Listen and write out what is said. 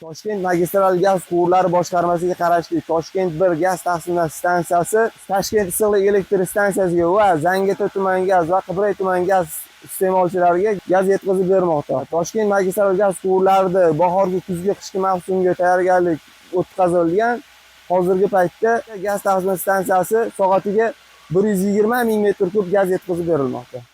Toshkent magistral gaz quvurlari boshqarmasiga qarashli Toshkent 1 gaz taqsimlash stansiyasi Toshkent issiqlik elektr stansiyasiga va Zangiota tuman gaz va Qibray tuman gaz iste'molchilariga gaz yetkazib bermoqda. Toshkent magistral gaz quvurlarida bahorgi, kuzgi, qishki mavsumga tayyorgarlik o'tkazilgan. Hozirgi paytda gaz taqsimlash stansiyasi soatiga 120 ming metr kub gaz yetkazib berilmoqda.